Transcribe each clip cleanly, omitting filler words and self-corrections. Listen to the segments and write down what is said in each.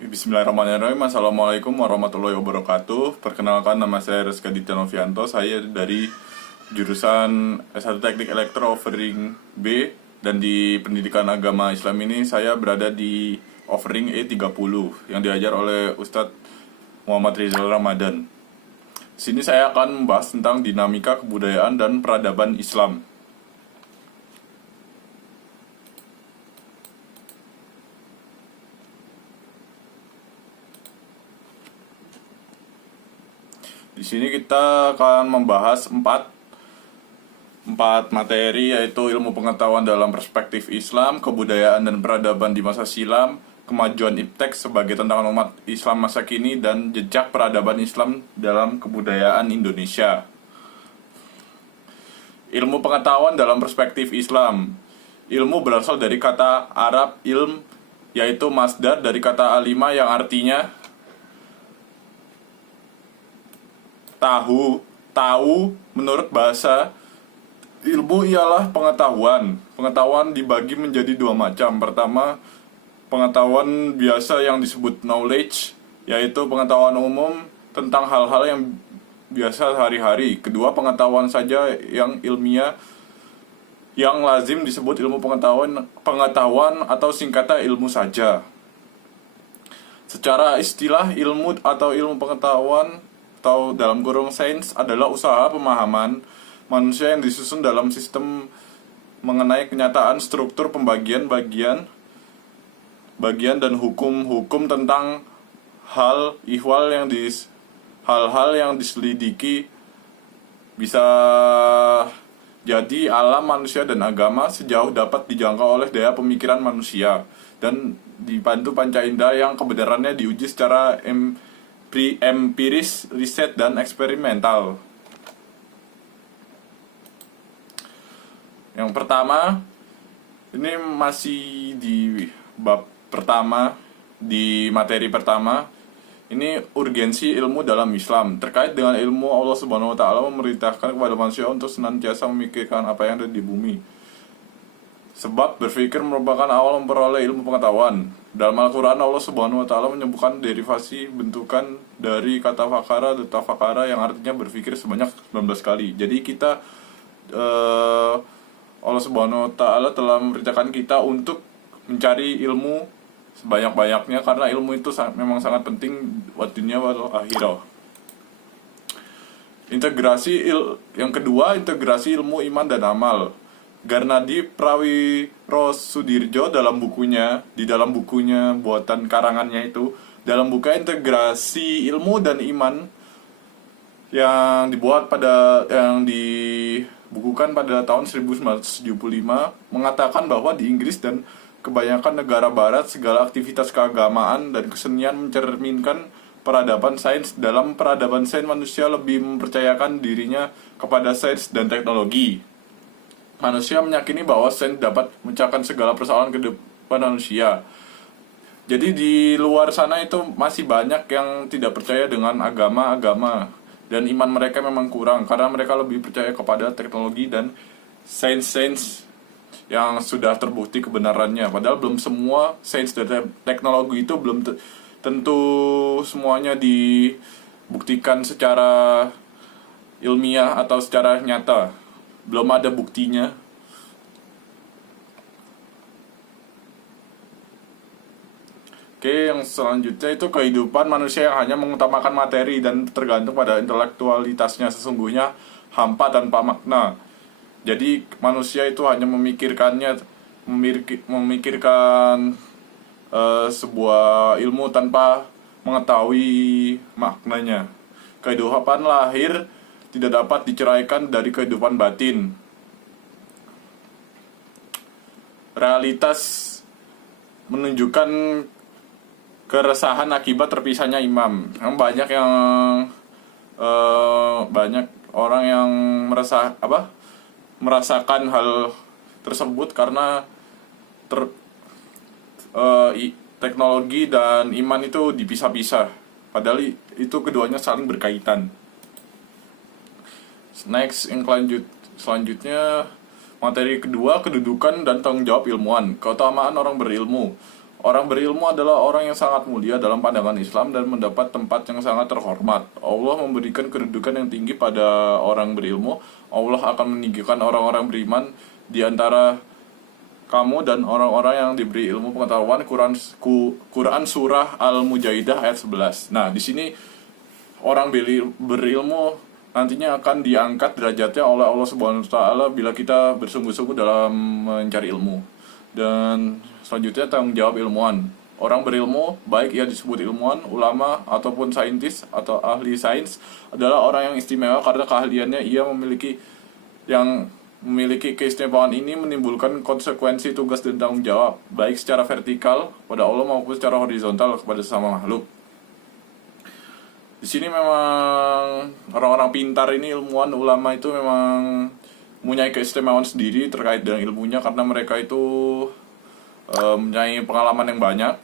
Bismillahirrahmanirrahim. Assalamualaikum warahmatullahi wabarakatuh. Perkenalkan, nama saya Rizka Ditya Novianto. Saya dari jurusan S1 Teknik Elektro offering B, dan di pendidikan agama Islam ini saya berada di offering E30 yang diajar oleh Ustadz Muhammad Rizal Ramadan. Di sini saya akan membahas tentang dinamika kebudayaan dan peradaban Islam. Di sini kita akan membahas empat materi, yaitu ilmu pengetahuan dalam perspektif Islam, kebudayaan dan peradaban di masa silam, kemajuan iptek sebagai tantangan umat Islam masa kini, dan jejak peradaban Islam dalam kebudayaan Indonesia. Ilmu pengetahuan dalam perspektif Islam. Ilmu berasal dari kata Arab ilm, yaitu masdar dari kata alima yang artinya tahu. Menurut bahasa ilmu ialah pengetahuan. Pengetahuan dibagi menjadi dua macam. Pertama, pengetahuan biasa yang disebut knowledge, yaitu pengetahuan umum tentang hal-hal yang biasa sehari-hari. Kedua, pengetahuan saja yang ilmiah, yang lazim disebut ilmu pengetahuan atau singkatnya ilmu saja. Secara istilah, ilmu atau ilmu pengetahuan atau dalam kurung sains adalah usaha pemahaman manusia yang disusun dalam sistem mengenai kenyataan, struktur, pembagian dan hukum-hukum tentang hal-hal yang diselidiki, bisa jadi alam, manusia, dan agama sejauh dapat dijangkau oleh daya pemikiran manusia, dan dibantu panca indera yang kebenarannya diuji secara empiris, riset, dan eksperimental. Yang pertama, ini masih di bab pertama, di materi pertama. Ini urgensi ilmu dalam Islam. Terkait dengan ilmu, Allah Subhanahu wa taala memerintahkan kepada manusia untuk senantiasa memikirkan apa yang ada di bumi. Sebab berpikir merupakan awal memperoleh ilmu pengetahuan. Dalam Al-Quran, Allah Subhanahu wa taala menyebutkan derivasi bentukan dari kata fakara dan tafakara yang artinya berpikir sebanyak 19 kali. Jadi Allah Subhanahu wa taala telah memerintahkan kita untuk mencari ilmu sebanyak-banyaknya, karena ilmu itu memang sangat penting buat dunia wal akhirah. Yang kedua, integrasi ilmu iman dan amal. Garnadi Prawiro Sudirjo di dalam bukunya buatan karangannya itu, dalam buku integrasi ilmu dan iman yang dibukukan pada tahun 1975, mengatakan bahwa di Inggris dan kebanyakan negara barat segala aktivitas keagamaan dan kesenian mencerminkan peradaban sains. Dalam peradaban sains, manusia lebih mempercayakan dirinya kepada sains dan teknologi. Manusia meyakini bahwa sains dapat memecahkan segala persoalan kehidupan manusia. Jadi di luar sana itu masih banyak yang tidak percaya dengan agama, dan iman mereka memang kurang karena mereka lebih percaya kepada teknologi dan sains yang sudah terbukti kebenarannya. Padahal belum semua sains dan teknologi itu belum tentu semuanya dibuktikan secara ilmiah atau secara nyata. Belum ada buktinya. Oke, yang selanjutnya itu kehidupan manusia yang hanya mengutamakan materi dan tergantung pada intelektualitasnya, sesungguhnya hampa tanpa makna. Jadi manusia itu hanya memikirkan sebuah ilmu tanpa mengetahui maknanya. Kehidupan lahir tidak dapat diceraikan dari kehidupan batin. Realitas menunjukkan keresahan akibat terpisahnya imam. Banyak orang yang merasakan hal tersebut karena teknologi dan iman itu dipisah-pisah, padahal itu keduanya saling berkaitan. Selanjutnya materi kedua, kedudukan dan tanggung jawab ilmuwan. Keutamaan orang berilmu. Orang berilmu adalah orang yang sangat mulia dalam pandangan Islam dan mendapat tempat yang sangat terhormat. Allah memberikan kedudukan yang tinggi pada orang berilmu. Allah akan meninggikan orang-orang beriman di antara kamu dan orang-orang yang diberi ilmu pengetahuan. Quran surah Al-Mujadilah ayat 11. Nah, di sini orang berilmu nantinya akan diangkat derajatnya oleh Allah Subhanahu wa taala bila kita bersungguh-sungguh dalam mencari ilmu. Dan selanjutnya tanggung jawab ilmuwan. Orang berilmu, baik ia disebut ilmuwan, ulama, ataupun saintis atau ahli sains, adalah orang yang istimewa karena keahliannya. Ia memiliki keistimewaan ini menimbulkan konsekuensi tugas dan tanggung jawab, baik secara vertikal pada Allah maupun secara horizontal kepada sesama makhluk. Di sini memang orang-orang pintar ini, ilmuwan, ulama itu memang mempunyai keistimewaan sendiri terkait dengan ilmunya karena mereka itu mempunyai pengalaman yang banyak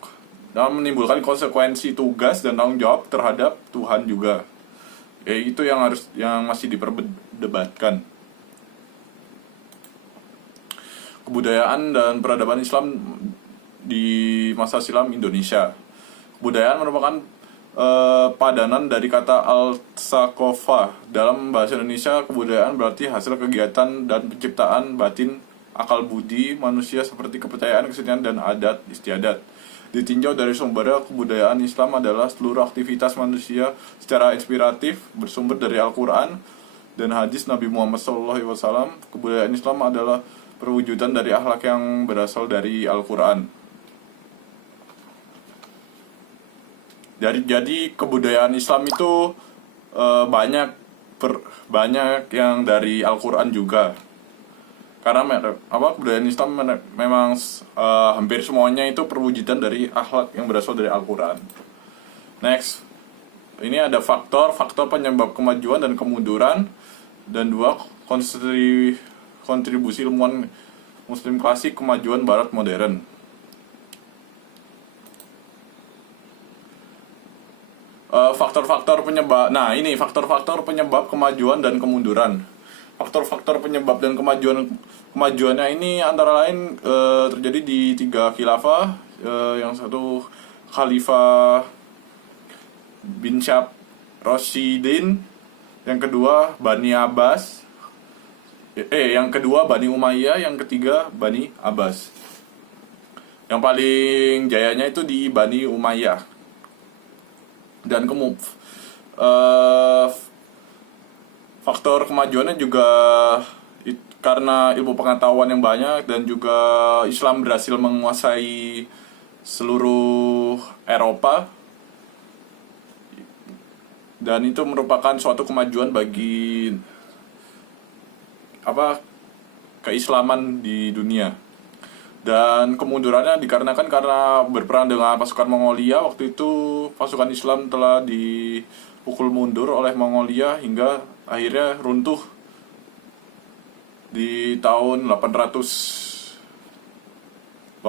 dan menimbulkan konsekuensi tugas dan tanggung jawab terhadap Tuhan juga. Itu yang masih diperdebatkan. Kebudayaan dan peradaban Islam di masa silam Indonesia. Kebudayaan merupakan padanan dari kata al-saqafah. Dalam bahasa Indonesia, kebudayaan berarti hasil kegiatan dan penciptaan batin akal budi manusia seperti kepercayaan, kesenian, dan adat istiadat. Ditinjau dari sumbernya, kebudayaan Islam adalah seluruh aktivitas manusia secara inspiratif bersumber dari Al-Quran dan hadis Nabi Muhammad SAW. Kebudayaan Islam adalah perwujudan dari akhlak yang berasal dari Al-Quran. Jadi kebudayaan Islam itu banyak yang dari Al-Quran juga. Karena kebudayaan Islam memang hampir semuanya itu perwujudan dari akhlak yang berasal dari Al-Quran. Next, ini ada faktor penyebab kemajuan dan kemunduran, dan 2 kontribusi ilmuwan Muslim klasik kemajuan Barat modern. Faktor-faktor penyebab. Nah, ini faktor-faktor penyebab kemajuan dan kemunduran. Faktor-faktor penyebab dan kemajuannya ini antara lain terjadi di 3 khilafah. Yang satu Khalifah bin Syab Rashidin, yang kedua Bani Abbas, yang kedua Bani Umayyah, yang ketiga Bani Abbas. Yang paling jayanya itu di Bani Umayyah. Dan faktor kemajuannya juga karena ilmu pengetahuan yang banyak dan juga Islam berhasil menguasai seluruh Eropa, dan itu merupakan suatu kemajuan bagi keislaman di dunia. Dan kemundurannya dikarenakan karena berperang dengan pasukan Mongolia. Waktu itu pasukan Islam telah dipukul mundur oleh Mongolia hingga akhirnya runtuh di tahun 875.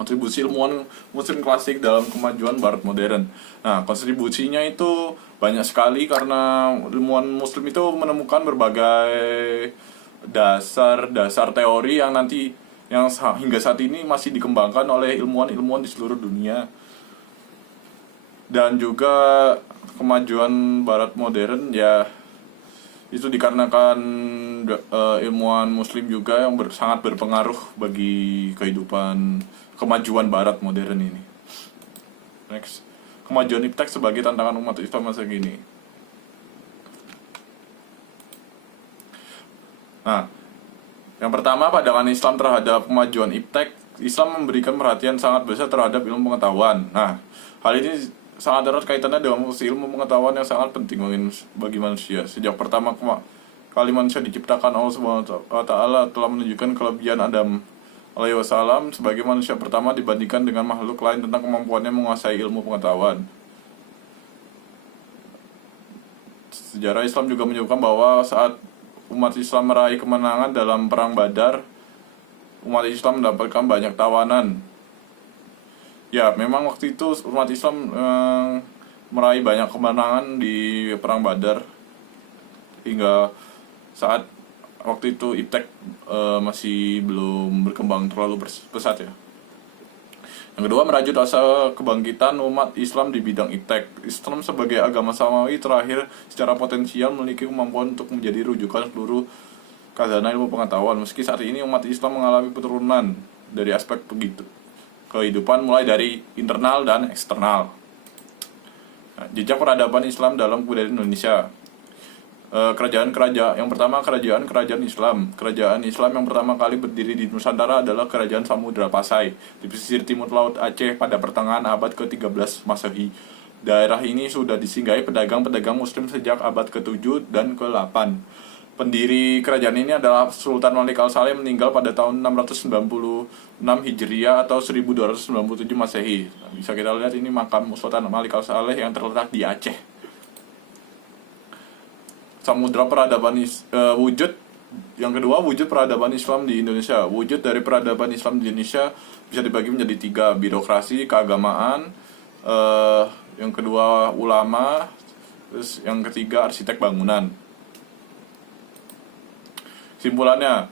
Kontribusi ilmuwan Muslim klasik dalam kemajuan Barat modern. Nah, kontribusinya itu banyak sekali karena ilmuwan Muslim itu menemukan berbagai dasar teori yang hingga saat ini masih dikembangkan oleh ilmuwan di seluruh dunia. Dan juga kemajuan Barat modern ya itu dikarenakan ilmuwan Muslim juga yang sangat berpengaruh bagi kemajuan Barat modern ini. Next, kemajuan iptek sebagai tantangan umat Islam masa kini. Nah, yang pertama, pandangan Islam terhadap kemajuan iptek. Islam memberikan perhatian sangat besar terhadap ilmu pengetahuan. Nah, hal ini sangat erat kaitannya dengan fungsi ilmu pengetahuan yang sangat penting bagi manusia. Sejak pertama kali manusia diciptakan, Allah Subhanahu wa taala telah menunjukkan kelebihan Adam alaihi wasallam sebagai manusia pertama dibandingkan dengan makhluk lain tentang kemampuannya menguasai ilmu pengetahuan. Sejarah Islam juga menyebutkan bahwa saat umat Islam meraih kemenangan dalam perang Badar, umat Islam mendapatkan banyak tawanan. Ya, memang waktu itu umat Islam meraih banyak kemenangan di perang Badar hingga saat waktu itu iptek masih belum berkembang terlalu pesat ya. Yang kedua, merajut asa kebangkitan umat Islam di bidang iptek. Islam sebagai agama samawi terakhir secara potensial memiliki kemampuan untuk menjadi rujukan seluruh khazanah ilmu pengetahuan. Meski saat ini umat Islam mengalami penurunan dari aspek begitu kehidupan mulai dari internal dan eksternal. Nah, jejak peradaban Islam dalam kebudayaan Indonesia. Kerajaan-kerajaan yang pertama, kerajaan Islam. Kerajaan Islam yang pertama kali berdiri di Nusantara adalah Kerajaan Samudra Pasai di pesisir timur Laut Aceh pada pertengahan abad ke-13 Masehi. Daerah ini sudah disinggahi pedagang-pedagang muslim sejak abad ke-7 dan ke-8. Pendiri kerajaan ini adalah Sultan Malik Al-Saleh, meninggal pada tahun 696 Hijriah atau 1297 Masehi. Bisa kita lihat ini makam Sultan Malik Al-Saleh yang terletak di Aceh. Samudra peradaban wujud yang kedua, wujud peradaban Islam di Indonesia. Wujud dari peradaban Islam di Indonesia bisa dibagi menjadi 3: birokrasi, keagamaan, yang kedua ulama, terus yang ketiga arsitek bangunan. Kesimpulannya,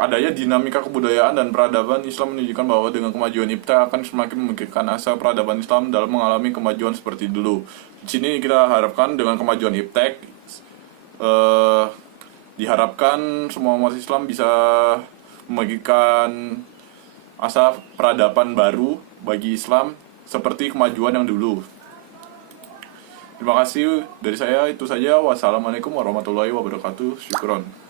adanya dinamika kebudayaan dan peradaban Islam menunjukkan bahwa dengan kemajuan iptek akan semakin memungkinkan asa peradaban Islam dalam mengalami kemajuan seperti dulu. Di sini kita harapkan dengan kemajuan iptek, diharapkan semua umat Islam bisa membagikan asa peradaban baru bagi Islam seperti kemajuan yang dulu. Terima kasih dari saya, itu saja. Wassalamualaikum warahmatullahi wabarakatuh. Syukron.